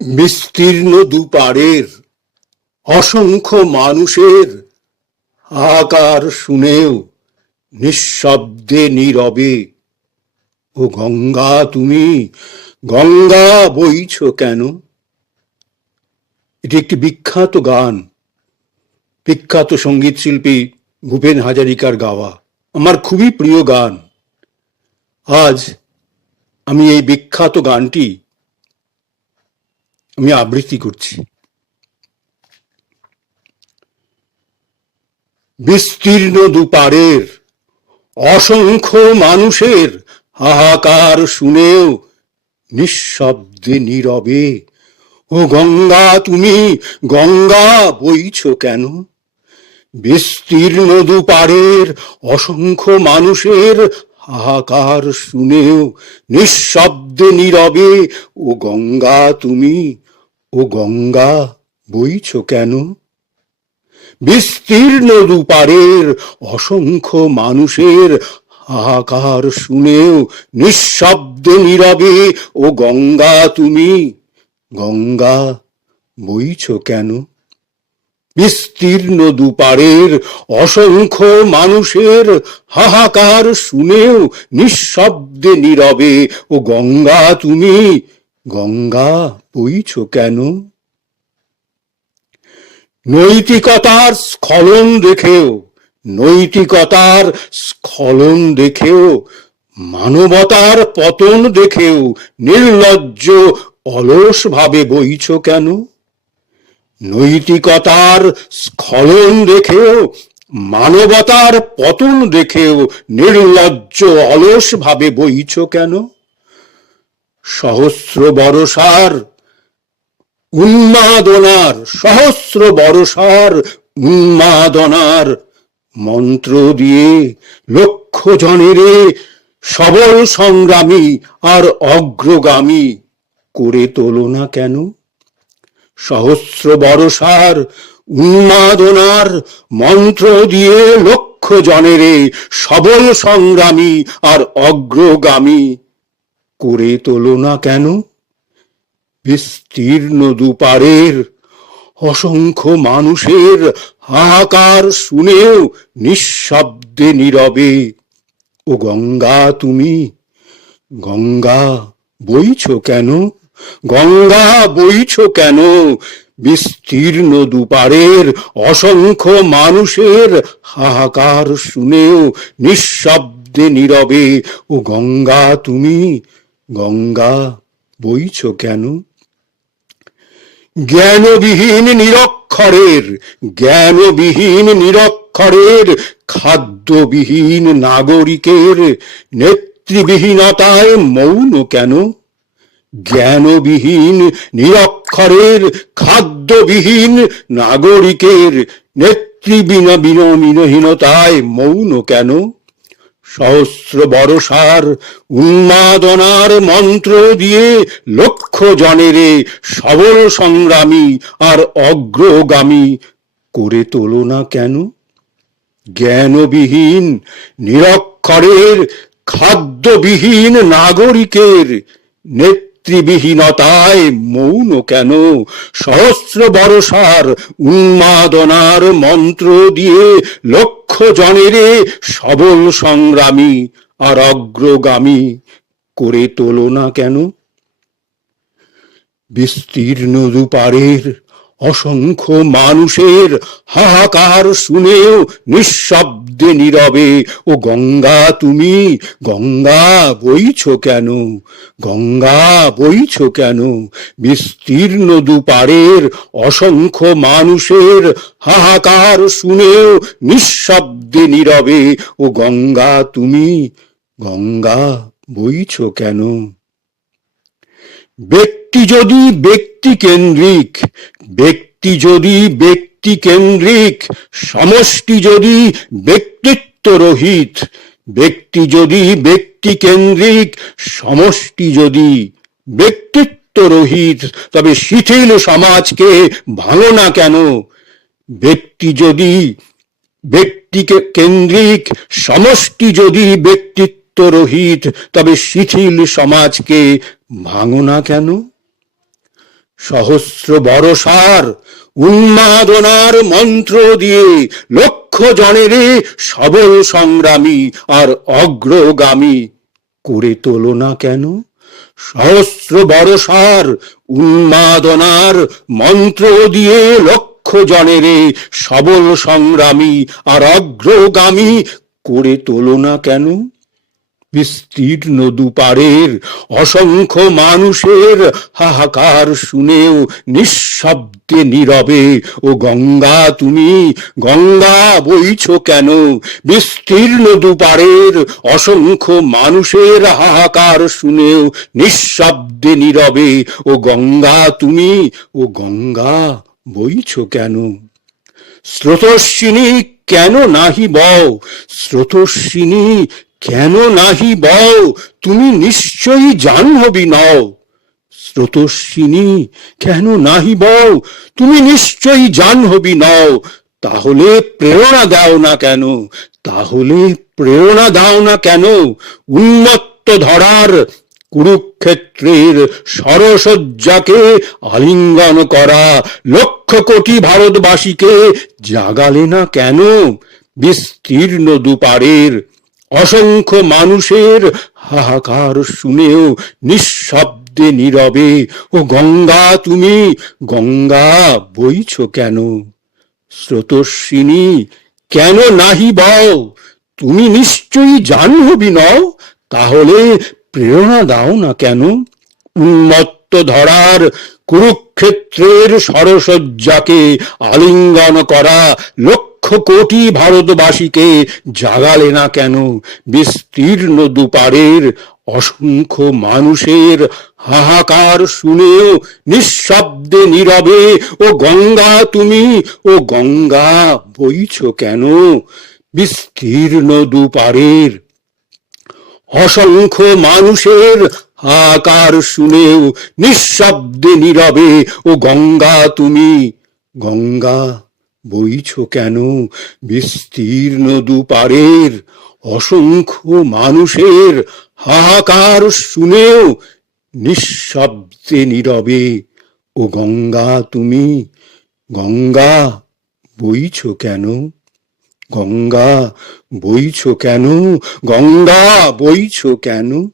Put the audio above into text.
বিস্তীর্ণ দুপারের অসংখ্য মানুষের হাহাকার শুনেও নিঃশব্দে নীরবে, ও গঙ্গা তুমি, গঙ্গা বইছ কেন? এটি একটি বিখ্যাত গান, বিখ্যাত সঙ্গীত শিল্পী ভূপেন হাজারিকার গাওয়া। আমার খুবই প্রিয় গান। আজ আমি এই বিখ্যাত গানটি আমি আবৃত্তি করছি। বিস্তীর্ণ দুপারের অসংখ্য মানুষের হাহাকার শুনেও নিঃশব্দে নীরবে, ও গঙ্গা তুমি, গঙ্গা বইছ কেন? বিস্তীর্ণ দুপারের অসংখ্য মানুষের হাহাকার শুনেও নিঃশব্দে নীরবে, ও গঙ্গা তুমি, ও গঙ্গা বইছ কেন? বিস্তীর্ণ দুপারের অসংখ্য মানুষের হাহাকার শুনেও নিঃশব্দে নীরবে, ও গঙ্গা তুমি, গঙ্গা বইছ কেন? বিস্তীর্ণ দুপারের অসংখ্য মানুষের হাহাকার শুনেও নিঃশব্দে নীরবে, ও গঙ্গা তুমি, গঙ্গা বইছ কেন? নৈতিকতার স্খলন দেখেও, নৈতিকতার স্খলন দেখেও, মানবতার পতন দেখেও নির্লজ্জ অলস ভাবে বইছ কেন? নৈতিকতার স্খলন দেখেও, মানবতার পতন দেখেও নির্লজ্জ অলস ভাবে বইছ কেন? সহস্র বরষার উন্মাদনার, সহস্র বরষার উন্মাদনার মন্ত্র দিয়ে লক্ষ জনেরে সবল সংগ্রামী আর অগ্রগামী করে তোলো না কেন? সহস্র বরষার উন্মাদনার মন্ত্র দিয়ে লক্ষ জনেরে সবল সংগ্রামী আর অগ্রগামী করে তোলো না কেন? বিস্তীর্ণ দুপারের অসংখ্য মানুষের হাহাকার শুনেও নিঃশব্দে নীরবে, ও গঙ্গা তুমি, গঙ্গা বইছ কেন? গঙ্গা বইছ কেন? বিস্তীর্ণ দুপারের অসংখ্য মানুষের হাহাকার শুনেও নিঃশব্দে নীরবে, ও গঙ্গা তুমি, গঙ্গা বইছ কেন? জ্ঞানবিহীন নিরক্ষরের, জ্ঞানবিহীন নিরক্ষরের খাদ্যবিহীন নাগরিকের নেতৃবিহীনতায় মৌন কেন? জ্ঞানবিহীন নিরক্ষরের খাদ্যবিহীন নাগরিকের নেতৃবিহীনতায় মৌন কেন? সহস্র বরষার উন্মাদনার মন্ত্র দিয়ে লক্ষ জনেরে সবল সংগ্রামী আর অগ্রগামী করে তোলো না কেন? জ্ঞানবিহীন নিরক্ষরের খাদ্যবিহীন নাগরিকের নেতৃবিহীনতায় মৌন কেন? সহস্র বরষার উন্মাদনার মন্ত্র দিয়ে লক্ষ জনেরে সবল সংগ্রামী আর অগ্রগামী করে তোলো না কেন? বিস্তীর্ণ দুপারের অসংখ্য মানুষের হাহাকার শুনেও নিঃশব্দে নীরবে, ও গঙ্গা তুমি, গঙ্গা বইছ কেন? গঙ্গা বইছ কেন? বিস্তীর্ণ দুপারের অসংখ্য মানুষের হাহাকার শুনেও নিঃশব্দে নীরবে, ও গঙ্গা তুমি, গঙ্গা বইছ কেন? ব্যক্তি যদি ব্যক্তি কেন্দ্রিক, ব্যক্তি যদি ব্যক্তি কেন্দ্রিক, সমষ্টি যদি ব্যক্তিত্ব রহিত, ব্যক্তি যদি ব্যক্তি কেন্দ্রিক, সমষ্টি যদি ব্যক্তিত্ব রহিত, তবে শিথিল সমাজকে ভাঙো না কেন? ব্যক্তি যদি ব্যক্তি কেন্দ্রিক, সমষ্টি যদি ব্যক্তিত্ব রহিত, তবে শিথিল সমাজকে ভাঙো না কেন? সহস্র বরষার উন্মাদনার মন্ত্র দিয়ে লক্ষ জনের সবল সংগ্রামী আর অগ্রগামী করে তোলো না কেন? সহস্র বরষার উন্মাদনার মন্ত্র দিয়ে লক্ষ জনের সবল সংগ্রামী আর অগ্রগামী করে তোলো না কেন? বিস্তীর্ণ দুপারের অসংখ্য মানুষের হাহাকার শুনেও নিঃশব্দে নীরবে ও গঙ্গা তুমি গঙ্গা বইছো কেন? বিস্তীর্ণ দুপারের অসংখ্য মানুষের হাহাকার শুনেও নিঃশব্দে নীরবে ও গঙ্গা তুমি ও গঙ্গা বইছো কেন? স্রোতস্বিনী কেন নাহি বও? স্রোতস্বিনী কেন নাহি বও? তুমি নিশ্চয়ই জাহ্নবী নও। স্রোতস্বিনী কেন নাহি বও? তুমি নিশ্চয়ই জাহ্নবী নও। তাহলে প্রেরণা দাও না কেন? তাহলে প্রেরণা দাও না কেন? উন্মত্ত ধরার কুরুক্ষেত্রের সরসজ্জাকে আলিঙ্গন করা লক্ষ কোটি ভারতবাসীকে জাগালে না কেন? বিস্তীর্ণ দুপারের অসংখ্য মানুষের হাহাকার শুনেও নিঃশব্দে নীরবে ও গঙ্গা তুমি গঙ্গা বইছো কেন? স্রোতস্বিনী কেন নাহি বও? তুমি নিশ্চয়ই জাহ্নবী নও। তাহলে প্রেরণা দাও না কেন? উন্মত্ত ধরার কুরুক্ষেত্রের সরসজ্জাকে আলিঙ্গন করা লক্ষ কোটি ভারতবাসীকে জাগালে না কেন? বিস্তীর্ণ দুপারের অসংখ্য মানুষের হাহাকার শুনেও নিঃশব্দে নীরবে ও গঙ্গা তুমি ও গঙ্গা বইছো কেন? বিস্তীর্ণ দুপারের অসংখ্য মানুষের হাহাকার শুনেও নিঃশব্দে নীরবে ও গঙ্গা তুমি গঙ্গা বইছো কেন? বিস্তীর্ণ দুপারের অসংখ্য মানুষের হাহাকার শুনেও নিঃশব্দে নীরবে ও গঙ্গা তুমি গঙ্গা বইছো কেন? গঙ্গা বইছো কেন? গঙ্গা বইছো কেন?